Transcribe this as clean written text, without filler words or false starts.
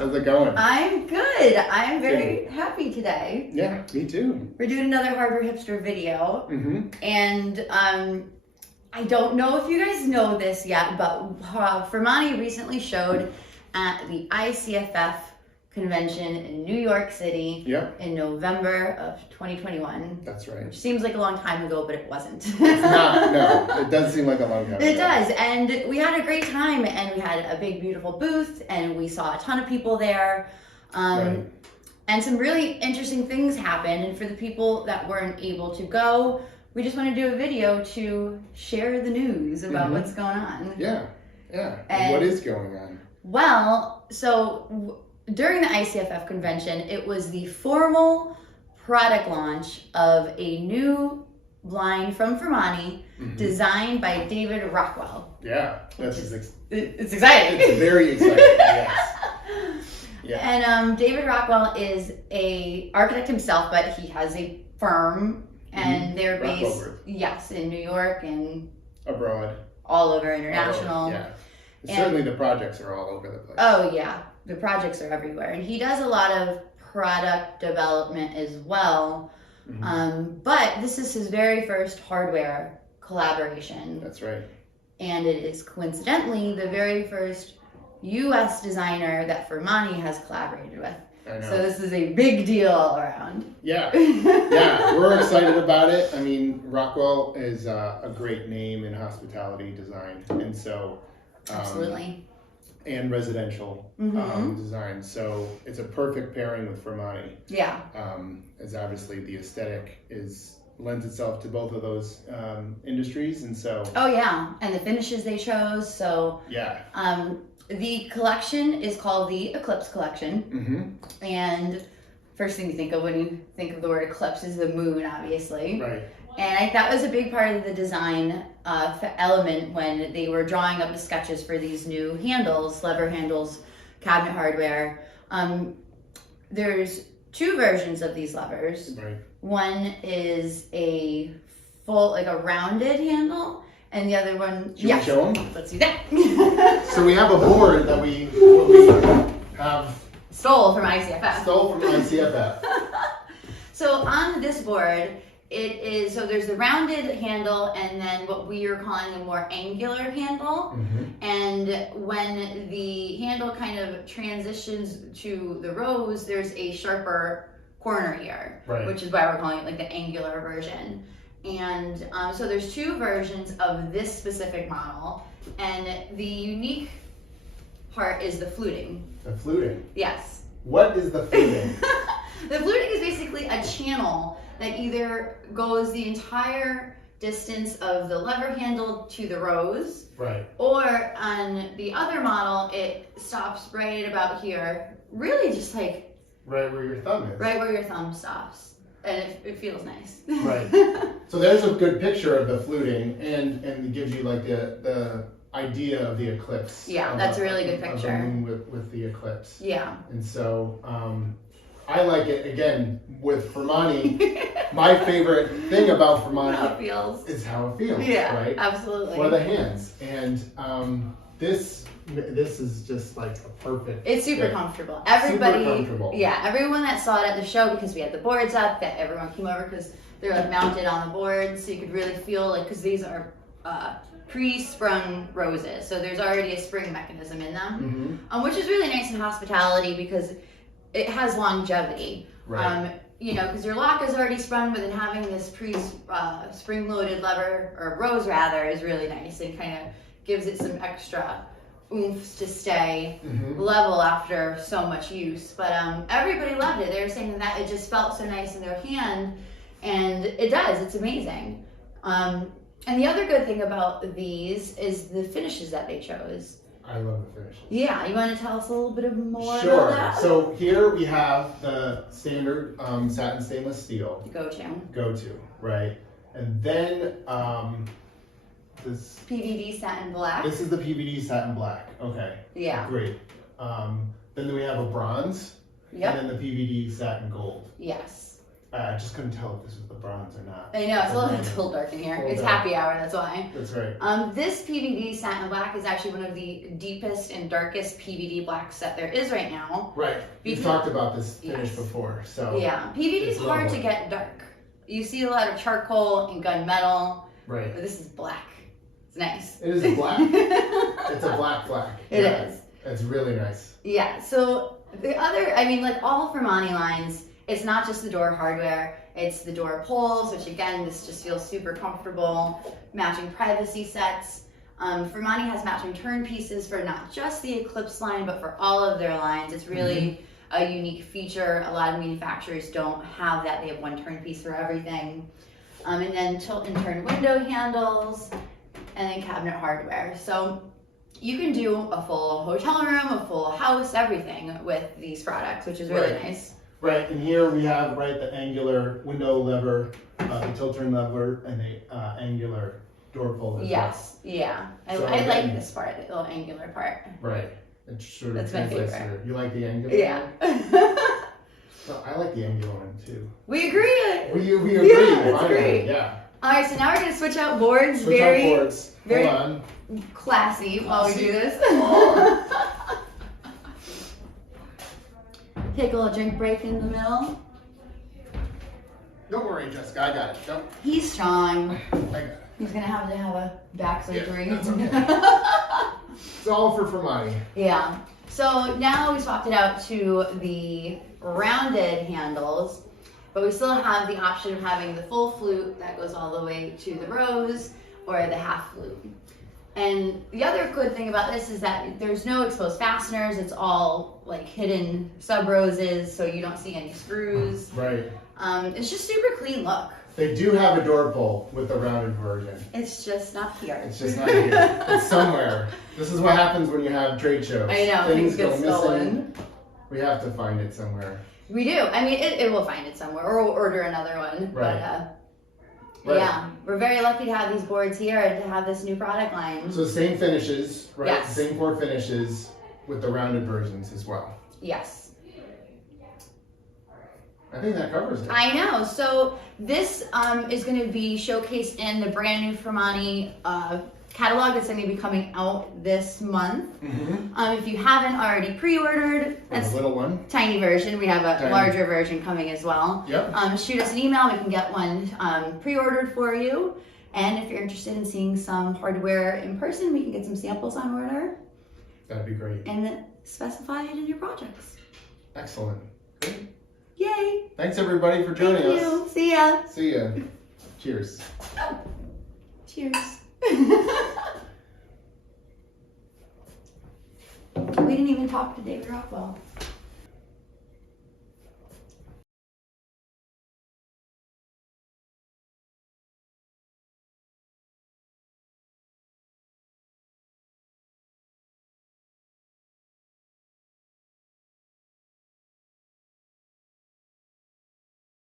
How's it going? I'm good. I'm very happy today. Yeah, me too. We're doing another Hardware Hipster video. And I don't know if you guys know this yet, but FORMANI recently showed at the ICFF convention in New York City in November of 2021. That's right. Which seems like a long time ago, but it wasn't. It's not, no. It does seem like a long time ago. It does. And we had a great time, and we had a big, beautiful booth, and we saw a ton of people there. And some really interesting things happened. And for the people that weren't able to go, we just want to do a video to share the news about what's going on. Yeah. And what is going on? Well, so during the ICFF convention, it was the formal product launch of a new line from FORMANI designed by David Rockwell. Yeah, it's exciting. It's very exciting, yes. Yeah. And David Rockwell is a architect himself, but he has a firm, and they're based, in New York and abroad, all over international. Certainly the projects are all over the place. Oh yeah, the projects are everywhere, and he does a lot of product development as well. But this is his very first hardware collaboration. That's right. And it is coincidentally the very first U.S. designer that FORMANI has collaborated with. I know. So this is a big deal all around. Yeah, we're excited about it. I mean, Rockwell is a great name in hospitality design, and so absolutely. And residential design. So it's a perfect pairing with FORMANI. Yeah. As obviously the aesthetic lends itself to both of those industries, and so. Oh yeah, and the finishes they chose. So. Yeah. The collection is called the Eclipse collection, and first thing you think of when you think of the word eclipse is the moon, obviously. Right. And that was a big part of the design element when they were drawing up the sketches for these new handles, lever handles, cabinet hardware. There's two versions of these levers. Right. One is a full, like a rounded handle, and the other one, Should we show them? Let's do that. So we have a board that we have stole from ICFF. So on this board, so there's the rounded handle and then what we are calling a more angular handle. And when the handle kind of transitions to the rose, there's a sharper corner here, which is why we're calling it like the angular version. And so there's two versions of this specific model, and the unique part is the fluting. The fluting? Yes. What is the fluting? The fluting is basically a channel that either goes the entire distance of the lever handle to the rose, or on the other model, it stops right about here, really just like... Right where your thumb is. Right where your thumb stops. And it feels nice. Right. So there's a good picture of the fluting, and it gives you like the idea of the eclipse. Yeah, that's a really good picture. Of the moon with the eclipse. Yeah. And so I like it, again, with FORMANI. My favorite thing about FORMANI is how it feels. Yeah, right? Absolutely. For the hands. And this is just like a perfect. It's super comfortable. Everybody, super comfortable. Yeah, everyone that saw it at the show, because we had the boards up, that everyone came over because they're like mounted on the board, so you could really feel like, because these are pre-sprung roses, so there's already a spring mechanism in them, which is really nice in hospitality because it has longevity. Right. You know, because your lock is already sprung, but then having this spring-loaded lever, or rose rather, is really nice and kind of gives it some extra oomph to stay level after so much use. But everybody loved it. They were saying that it just felt so nice in their hand, and it does. It's amazing. And the other good thing about these is the finishes that they chose. I love the finishes. Yeah, you want to tell us a little bit more about that? Sure. So here we have the standard satin stainless steel. Go-to, right? And then this PVD satin black. This is the PVD satin black. Okay. Yeah. Great. Then we have a bronze. Yep. And then the PVD satin gold. Yes. I just couldn't tell if this was the bronze or not. I know, it's a little dark in here. It's happy hour, that's why. That's right. This PVD satin black is actually one of the deepest and darkest PVD blacks that there is right now. Right. We've talked about this finish before, so. Yeah, PVD is hard to get dark. You see a lot of charcoal and gunmetal. Right. But this is black. It's nice. It is a black. It's a black. It is. It's really nice. Yeah, so the other, I mean, like all FORMANI lines, it's not just the door hardware, it's the door pulls, which again, this just feels super comfortable. Matching privacy sets. FORMANI has matching turn pieces for not just the Eclipse line, but for all of their lines. It's really a unique feature. A lot of manufacturers don't have that. They have one turn piece for everything. And then tilt and turn window handles, and then cabinet hardware. So you can do a full hotel room, a full house, everything with these products, which is really nice. Right, and here we have the angular window lever, the tilt turn lever, and the angular door pull as well. Yeah. I like this part, the little angular part. Right. It sort of That's my translates favorite. to, you like the angular one? Well, I like the angular one too. We agree. We agree. Yeah, that's great. Yeah. All right, so now we're gonna switch out boards. Very Hold on. Classy while we do this. Take a little drink break in the middle. Don't worry, Jessica. I got it. Don't. He's strong. I got it. He's gonna have to have a back surgery. Yeah, that's okay. It's all for FORMANI. Yeah. So now we swapped it out to the rounded handles, but we still have the option of having the full flute that goes all the way to the rose, or the half flute. And the other good thing about this is that there's no exposed fasteners. It's all like hidden sub roses, so you don't see any screws. Right. It's just super clean look. They do have a door pull with the rounded version. It's just not here. It's just not here. It's somewhere. This is what happens when you have trade shows. I know, things get stolen. We have to find it somewhere. We do. I mean, it will find it somewhere, or we'll order another one. Right. But yeah, we're very lucky to have these boards here and to have this new product line. So same finishes, right? Yes. Same 4 finishes with the rounded versions as well. Yes. I think that covers it. I know. So this is going to be showcased in the brand new FORMANI catalog that's going to be coming out this month. If you haven't already pre-ordered, that's a little one, tiny version. We have a larger version coming as well. Yep. Shoot us an email. We can get one pre-ordered for you. And if you're interested in seeing some hardware in person, we can get some samples on order. That'd be great. And then specify it in your projects. Excellent. Good. Yay! Thanks everybody for joining us. Thank you. See ya. See ya. Cheers. Oh. Cheers. We didn't even talk to David Rockwell.